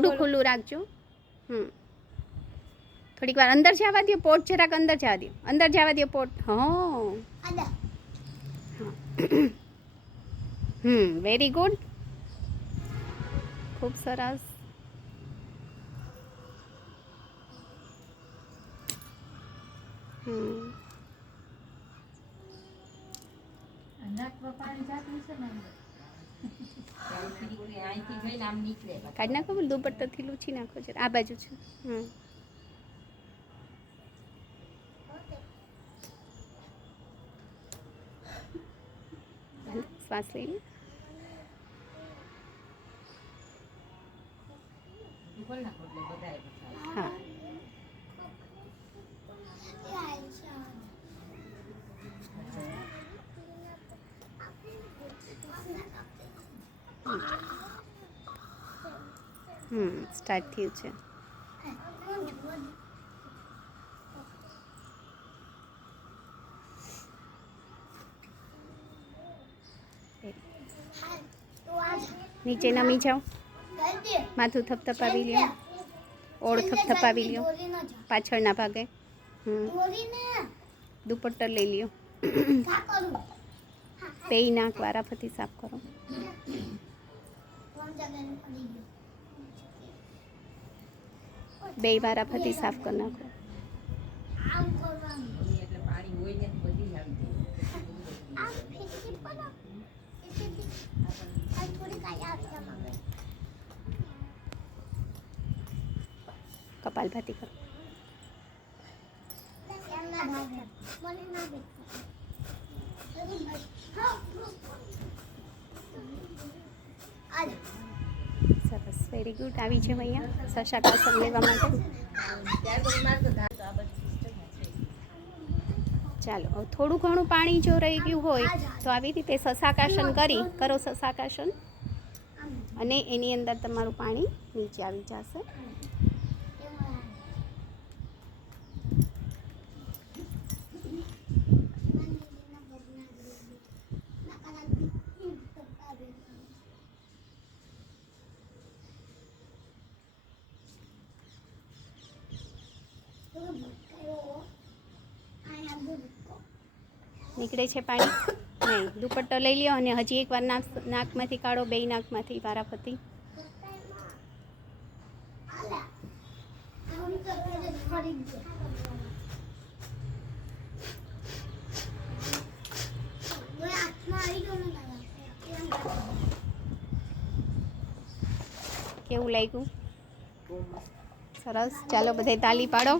મોઢું ખુલ્લું રાખજો. થોડીક વાર અંદર જવા દો, પોટ જરાક અંદર જવા દો, અંદર જવા દો પોટ. હા, વેરી ગુડ, ખૂબ સરસ. કાઢી નાખો, દુપટ્ટાથી લૂછી નાખો છે. આ બાજુ છે. શ્વાસ લઈ લે. હા, સ્ટાર્ટ થયું છે. નીચે નમી જાઓ, માથું થપથપાવી લ્યો, ઓળ થપથપાવી લ્યો પાછળના ભાગે. દુપટ્ટો લઈ લ્યો. પેઈ નાક વારાફરતી સાફ કરો. બે વારાફરતી સાફ કરી નાખો. કપાલભાતી કરો. સરસ, વેરી ગુડ. આવી જાવ અહીંયા શશાકાસન લેવા માટે. ચાલો, થોડું ઘણું પાણી જો રહી ગયું હોય તો આવી રીતે શશાકાસન કરો શશાકાસન, અને એની અંદર તમારું પાણી નીચે આવી જશે. નીકળે છે પાણી? નહીં. દુપટ્ટો લઈ લ્યો અને હજી એકવાર નાકમાંથી કાઢો, બે નાકમાંથી વારાફરતી. કેવું લાગ્યું? સરસ. ચાલો, બધાય તાલી પાડો.